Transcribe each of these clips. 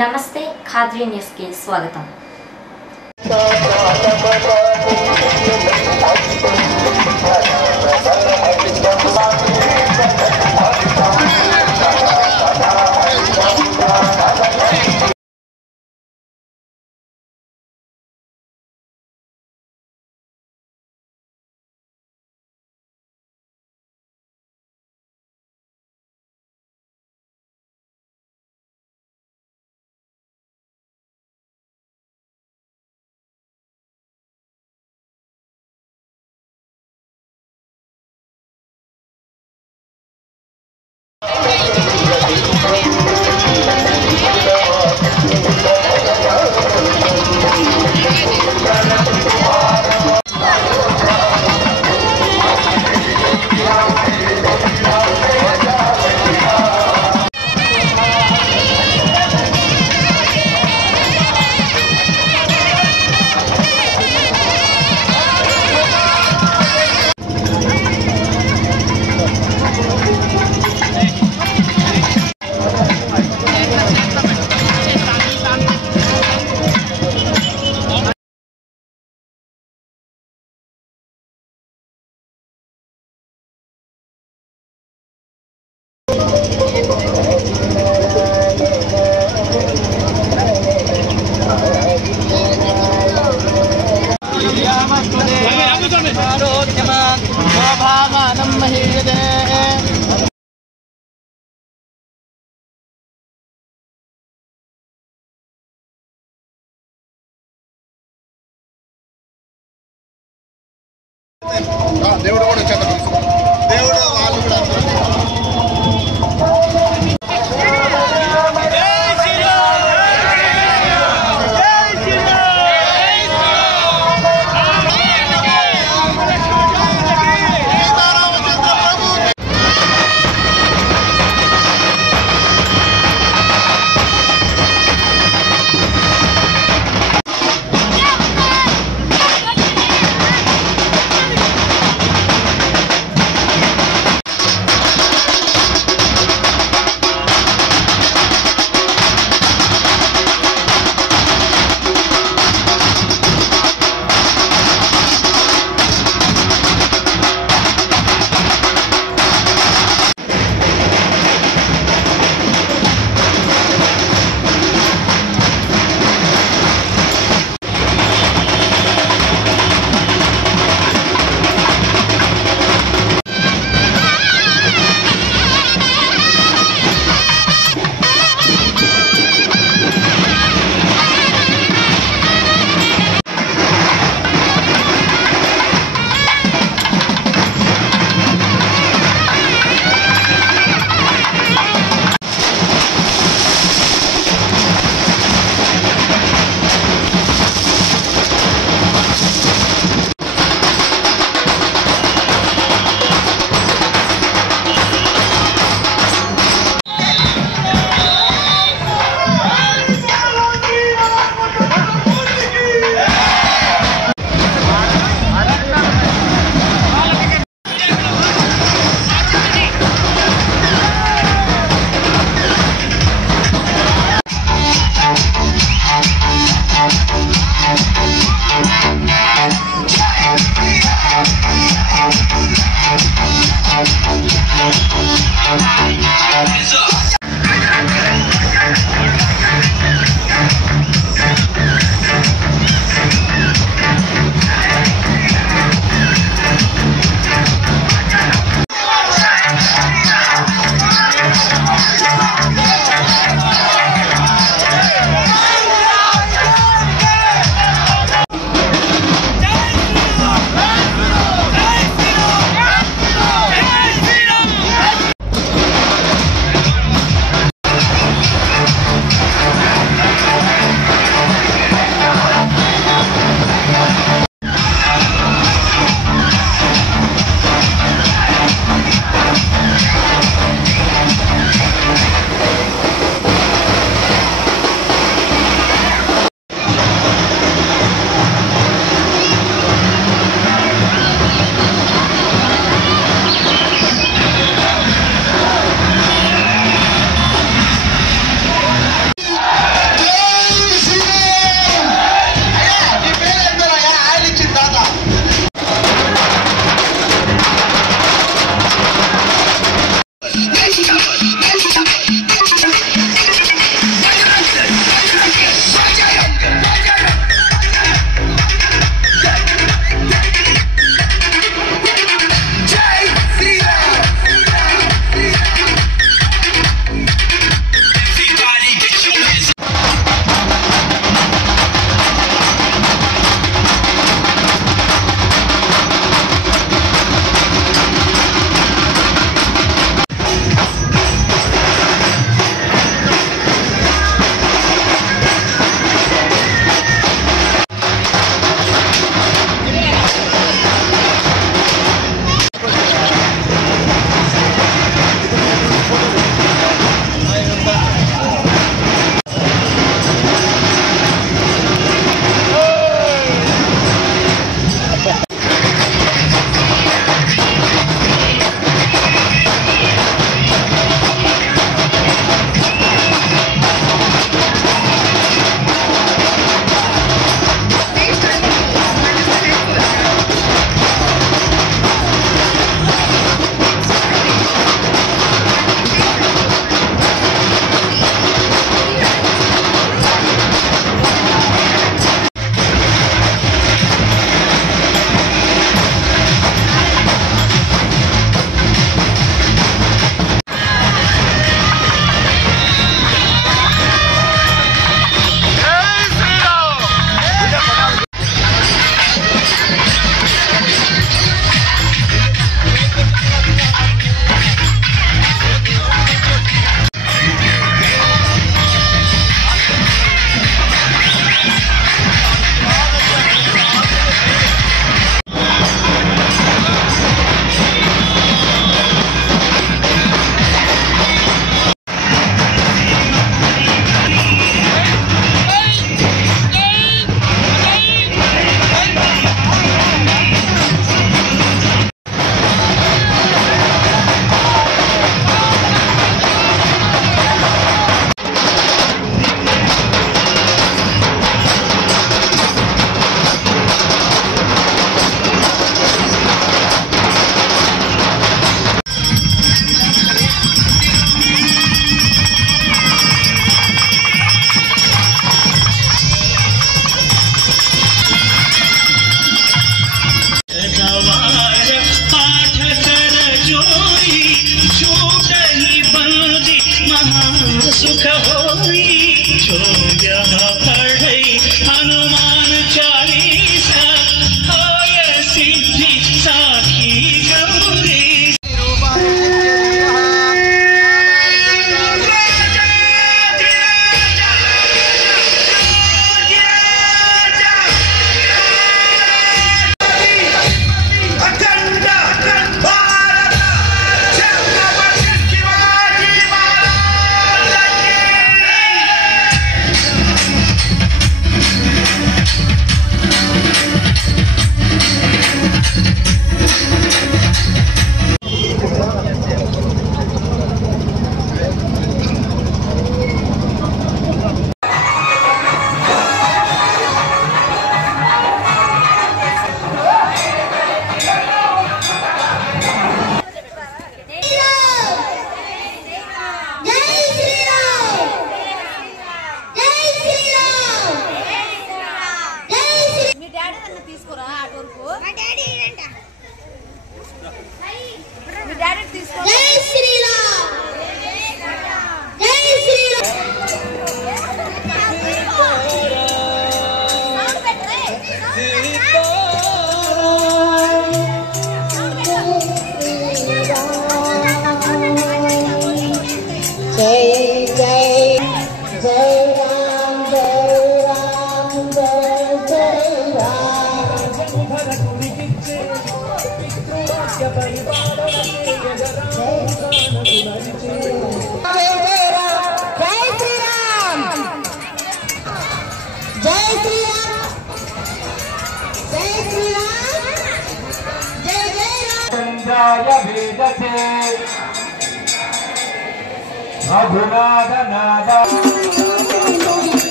నమస్తే ఖాద్రీ న్యూస్ కి స్వాగతం। దేవుడు కూడా వచ్చాడు, దేవుడు వాళ్ళు కూడా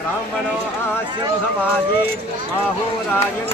ब्राह्मणो आस्यं समाजे आहोरायं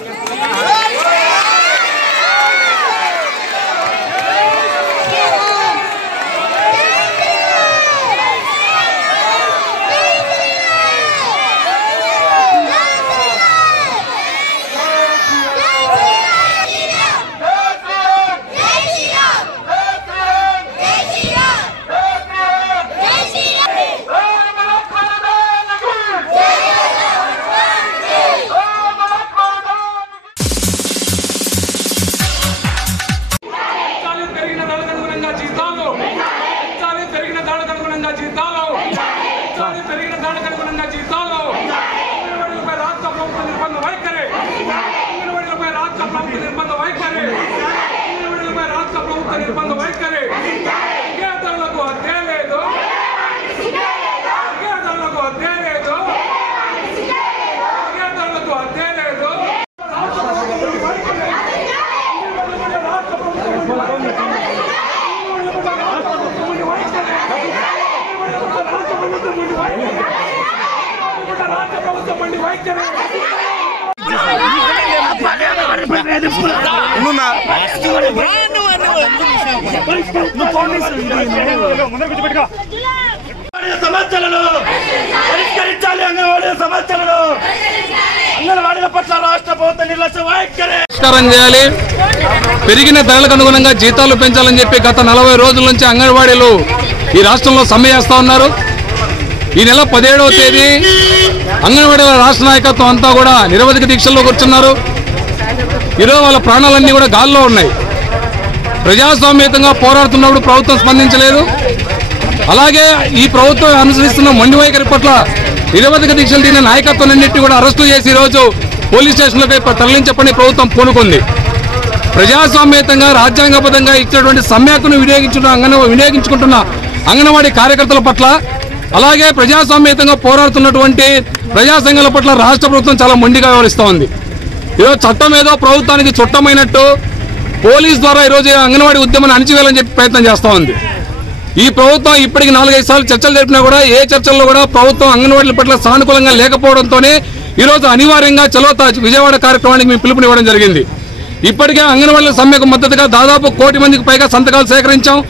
సమస్యలను పరిష్కరించాలి. అంగన్వాడీ సమస్యలను అంగన్వాడీల పట్ల రాష్ట్ర ప్రభుత్వం నిర్లక్ష్యం వైఖరి పరిష్కారం చేయాలి. పెరిగిన ధరలకు అనుగుణంగా జీతాలు పెంచాలని చెప్పి గత 40 రోజుల నుంచి అంగన్వాడీలు ఈ రాష్ట్రంలో సమ్మె చేస్తా ఉన్నారు. ఈ నెల 17వ తేదీ అంగన్వాడీల రాష్ట్ర నాయకత్వం అంతా కూడా నిరవధిక దీక్షల్లో కూర్చున్నారు. ఈరోజు వాళ్ళ ప్రాణాలన్నీ కూడా గాల్లో ఉన్నాయి. ప్రజాస్వామ్యతంగా పోరాడుతున్నప్పుడు ప్రభుత్వం స్పందించలేదు. అలాగే ఈ ప్రభుత్వం అనుసరిస్తున్న మొండి వైఖరి పట్ల నిరవధిక దీక్షలు దిగిన నాయకత్వాన్నింటినీ కూడా అరెస్టు చేసి ఈరోజు పోలీస్ స్టేషన్లకు తరలించబడి ప్రభుత్వం పూనుకుంది. ప్రజాస్వామ్యతంగా రాజ్యాంగబద్ధంగా ఇచ్చినటువంటి సమ్మెకును వినియోగించుకుంటున్న అంగన్వాడీ కార్యకర్తల పట్ల, అలాగే ప్రజాస్వామ్యతంగా పోరాడుతున్నటువంటి ప్రజా సంఘాల పట్ల రాష్ట్ర ప్రభుత్వం చాలా మొండిగా వ్యవహరిస్తూ ఉంది. ఈరోజు చట్టం ఏదో ప్రభుత్వానికి చుట్టమైనట్టు పోలీస్ ద్వారా ఈరోజు అంగన్వాడీ ఉద్యమాన్ని అణిచివేయాలని చెప్పి ప్రయత్నం చేస్తూ ఉంది. ఈ ప్రభుత్వం ఇప్పటికి 4-5 సార్లు చర్చలు జరిపినా కూడా ఏ చర్చల్లో కూడా ప్రభుత్వం అంగన్వాడీల పట్ల సానుకూలంగా లేకపోవడంతోనే ఈరోజు అనివార్యంగా చలోత విజయవాడ కార్యక్రమానికి మేము పిలుపునివ్వడం జరిగింది. ఇప్పటికే అంగన్వాడీల సమ్మెకు మద్దతుగా దాదాపు 1 కోటి మందికి పైగా సంతకాలు సేకరించాం.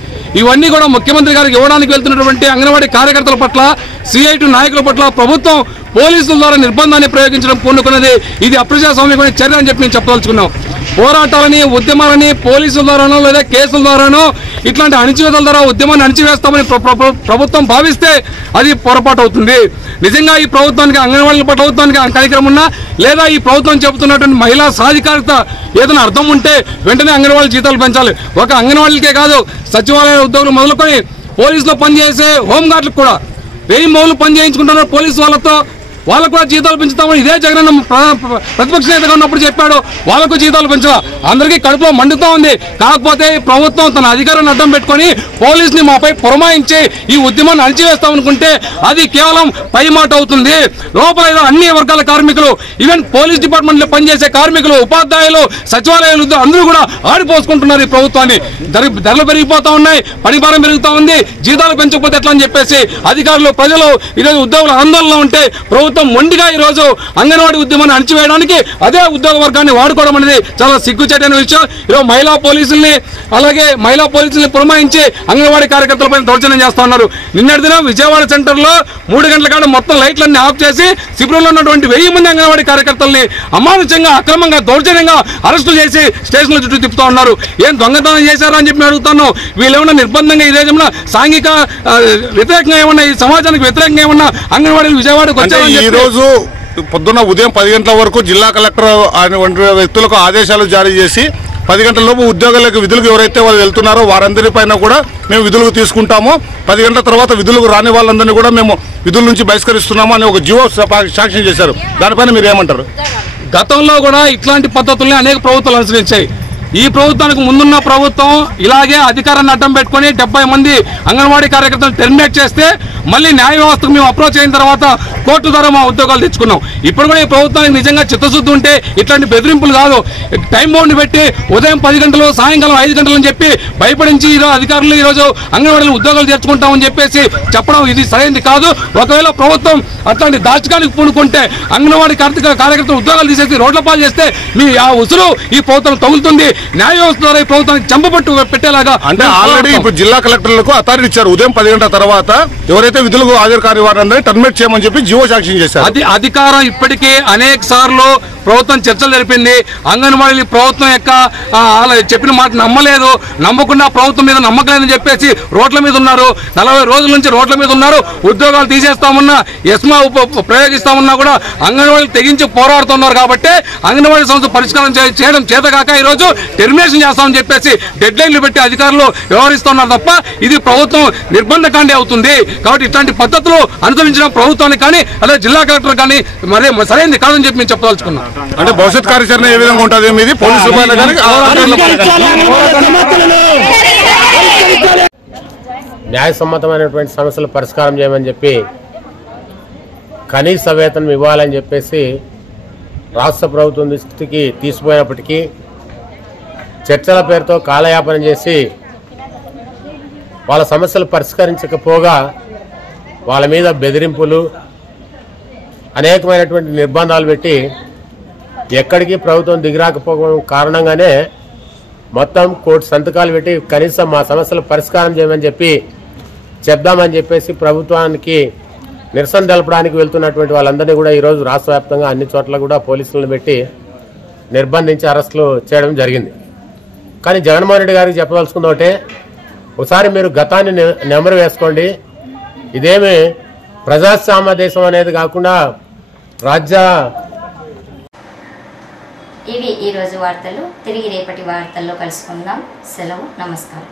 ఇవన్నీ కూడా ముఖ్యమంత్రి గారికి ఇవ్వడానికి వెళ్తున్నటువంటి అంగన్వాడీ కార్యకర్తల పట్ల, సిఐటి నాయకుల పట్ల ప్రభుత్వం పోలీసుల ద్వారా నిర్బంధాన్ని ప్రయోగించడం పూనుకున్నది. ఇది అప్రజాస్వామ్యమైన చర్య అని చెప్పి నేను చెప్పదలుచుకున్నాం. పోరాటాలని, ఉద్యమాలని పోలీసుల ద్వారానో లేదా కేసుల ద్వారానో ఇట్లాంటి అణిచివేతల ద్వారా ఉద్యమాన్ని అణిచివేస్తామని ప్రభుత్వం భావిస్తే అది పొరపాటు అవుతుంది. నిజంగా ఈ ప్రభుత్వానికి అంగన్వాడీ ప్రభుత్వానికి కార్యక్రమం ఉన్నా లేదా ఈ ప్రభుత్వం చెబుతున్నటువంటి మహిళా సాధికారత ఏదైనా అర్థం ఉంటే వెంటనే అంగన్వాడీ జీతాలు పెంచాలి. ఒక అంగన్వాడీలకే కాదు, సచివాలయ ఉద్యోగులు మొదలుకొని పోలీసులో పనిచేసే హోంగార్డులకు కూడా 1000 మౌలు పని చేయించుకుంటున్నారు పోలీసు వాళ్ళతో. వాళ్ళకు కూడా జీతాలు పెంచుతామని ఇదే జగన్ ప్రతిపక్ష నేతగా ఉన్నప్పుడు చెప్పాడు. వాళ్ళకు జీతాలు పెంచాల, అందరికీ కడుపులో మండుతూ ఉంది. కాకపోతే ప్రభుత్వం తన అధికారాన్ని అడ్డం పెట్టుకొని పోలీసుని మాపై పురమాయించి ఈ ఉద్యమాన్ని అణచివేస్తామనుకుంటే అది కేవలం పై మాట అవుతుంది. లోపల ఏదో అన్ని వర్గాల కార్మికులు, ఈవెన్ పోలీస్ డిపార్ట్మెంట్ లో పనిచేసే కార్మికులు, ఉపాధ్యాయులు, సచివాలయాలు అందరూ కూడా ఆడిపోసుకుంటున్నారు ఈ ప్రభుత్వాన్ని. ధరలు పెరిగిపోతా ఉన్నాయి, పని భారం పెరుగుతూ ఉంది, జీతాలు పెంచకపోతే ఎట్లా అని చెప్పేసి అధికారులు, ప్రజలు ఈరోజు ఉద్యోగుల ఆందోళనలో ఉంటే ప్రభుత్వం మొండిగా ఈరోజు అంగన్వాడీ ఉద్యమాన్ని అణచివేయడానికి అదే ఉద్యోగ వర్గాన్ని వాడుకోవడం అనేది చాలా సిగ్గుచేటైన విషయం. ఈరోజు మహిళా పోలీసుల్ని పురమాయించి అంగన్వాడీ కార్యకర్తలపై దౌర్జన్యం చేస్తా ఉన్నారు. నిన్నటి దినం విజయవాడ సెంటర్ లో 3 గంటల కాడ మొత్తం లైట్లన్నీ ఆఫ్ చేసి శిబిరంలో ఉన్నటువంటి 1000 మంది అంగన్వాడీ కార్యకర్తల్ని అమానుషంగా, అక్రమంగా, దౌర్జన్యంగా అరెస్టు చేసి స్టేషన్ల చుట్టూ తిప్పుతా ఉన్నారు. ఏం దొంగతనం చేశారా అని చెప్పి అడుగుతాను. వీళ్ళేమన్నా నిర్బంధంగా ఈ దేశంలో సాంఘిక వ్యతిరేకంగా ఏమన్నా, ఈ సమాజానికి వ్యతిరేకంగా ఏమన్నా అంగన్వాడీలు విజయవాడకు వచ్చారని ఈ రోజు పొద్దున్న ఉదయం 10 గంటల వరకు జిల్లా కలెక్టర్ అనే వ్యక్తులకు ఆదేశాలు జారీ చేసి 10 గంటల లోపు ఉద్యోగులకు విధులకు ఎవరైతే వాళ్ళు వెళ్తున్నారో వారందరిపైన కూడా మేము విధులకు తీసుకుంటాము, 10 గంటల తర్వాత విధులకు రాని వాళ్ళందరినీ కూడా మేము విధుల నుంచి బహిష్కరిస్తున్నాము అని ఒక జీవో సాంక్షన్ చేశారు. దానిపైన మీరు ఏమంటారు? గతంలో కూడా ఇట్లాంటి పద్ధతుల్ని అనేక ప్రభుత్వాలు అనుసరించాయి. ఈ ప్రభుత్వానికి ముందున్న ప్రభుత్వం ఇలాగే అధికారాన్ని అడ్డం పెట్టుకుని 70 మంది అంగన్వాడీ కార్యకర్తలను టెర్మినేట్ చేస్తే మళ్ళీ న్యాయ వ్యవస్థకు మేము అప్రోచ్ అయిన తర్వాత కోర్టు ద్వారా మా ఉద్యోగాలు తెచ్చుకున్నాం. ఇప్పుడు కూడా ఈ ప్రభుత్వానికి నిజంగా చిత్తశుద్ధి ఉంటే ఇట్లాంటి బెదిరింపులు కాదు, టైం బౌండ్ పెట్టి ఉదయం 10 గంటలు, సాయంకాలం 5 గంటలు అని చెప్పి భయపడించి అధికారులు ఈరోజు అంగన్వాడీలు ఉద్యోగాలు తెచ్చుకుంటామని చెప్పేసి చెప్పడం ఇది సరైనది కాదు. ఒకవేళ ప్రభుత్వం అట్లాంటి దాచకానికి పూనుకుంటే అంగన్వాడీ కార్యకర్తలు ఉద్యోగాలు తీసేసి రోడ్ల పాలు చేస్తే మీ ఆ ఉసురు ఈ ప్రభుత్వం తగులుతుంది. న్యాయ వ్యవస్థ ద్వారా ఈ ప్రభుత్వానికి చంపబట్టు పెట్టేలాగా అంటే ఆల్రెడీ ఇప్పుడు జిల్లా కలెక్టర్లకు అథారిటీ ఇచ్చారు. ఉదయం 10 గంటల తర్వాత ఎవరైతే విధులకు హాజరు కాని వారందరినీ టర్మినేట్ చేయమని చెప్పి జీవో సాంక్షన్ చేశారు. అది అధికారం ఇప్పటికే అనేక సార్లు ప్రభుత్వం చర్చలు జరిపింది. అంగన్వాడీ ప్రభుత్వం యొక్క చెప్పిన మాట నమ్మలేదు, నమ్మకుండా ప్రభుత్వం మీద నమ్మకం లేదని చెప్పేసి రోడ్ల మీద ఉన్నారు. 40 రోజుల నుంచి రోడ్ల మీద ఉన్నారు. ఉద్యోగాలు తీసేస్తామన్నా, ఎస్మా ప్రయోగిస్తామన్నా కూడా అంగన్వాడీ తెగించి పోరాడుతున్నారు. కాబట్టి అంగన్వాడీ సంస్థ పరిష్కారం చేయడం చేతగాక ఈరోజు టెర్మినేషన్ చేస్తామని చెప్పేసి డెడ్ లైన్లు పెట్టి అధికారులు వ్యవహరిస్తున్నారు తప్ప ఇది ప్రభుత్వం నిర్బంధకాండి అవుతుంది. కాబట్టి ఇట్లాంటి పద్ధతులు అనుసరించిన ప్రభుత్వానికి కానీ అదే జిల్లా కలెక్టర్ కానీ మరి సరైనది కాదని చెప్పి మేము చెప్పదలుచుకున్నాం. అంటే భవిష్యత్ కార్యాచరణ ఏ విధంగా ఉంటుంది మీది? పోలీసులు న్యాయసమ్మతమైనటువంటి సమస్యలు పరిష్కారం చేయమని చెప్పి కనీస వేతనం ఇవ్వాలని చెప్పేసి రాష్ట్ర ప్రభుత్వం దృష్టికి తీసిపోయినప్పటికీ చర్చల పేరుతో కాలయాపన చేసి వాళ్ళ సమస్యలు పరిష్కరించకపోగా వాళ్ళ మీద బెదిరింపులు, అనేకమైనటువంటి నిర్బంధాలు పెట్టి ఎక్కడికి ప్రభుత్వం దిగిరాకపోవడం కారణంగానే మొత్తం కోర్టు సంతకాలు పెట్టి కనీసం మా సమస్యలు పరిష్కారం చేయమని చెప్పి చెప్దామని చెప్పేసి ప్రభుత్వానికి నిరసన తెలపడానికి వెళ్తున్నటువంటి వాళ్ళందరినీ కూడా ఈరోజు రాష్ట్ర వ్యాప్తంగా అన్ని చోట్ల కూడా పోలీసులను పెట్టి నిర్బంధించి అరెస్టులు చేయడం జరిగింది. కానీ జగన్మోహన్ రెడ్డి గారికి చెప్పదలుచుకుంది ఒకటే, ఒకసారి మీరు గతాన్ని నెమరు వేసుకోండి. ఇదేమి ప్రజాస్వామ్య దేశం అనేది కాకుండా ఇవి ఈరోజు వార్తలు. తిరిగి రేపటి వార్తల్లో కలుసుకుందాం. సెలవు, నమస్కారం.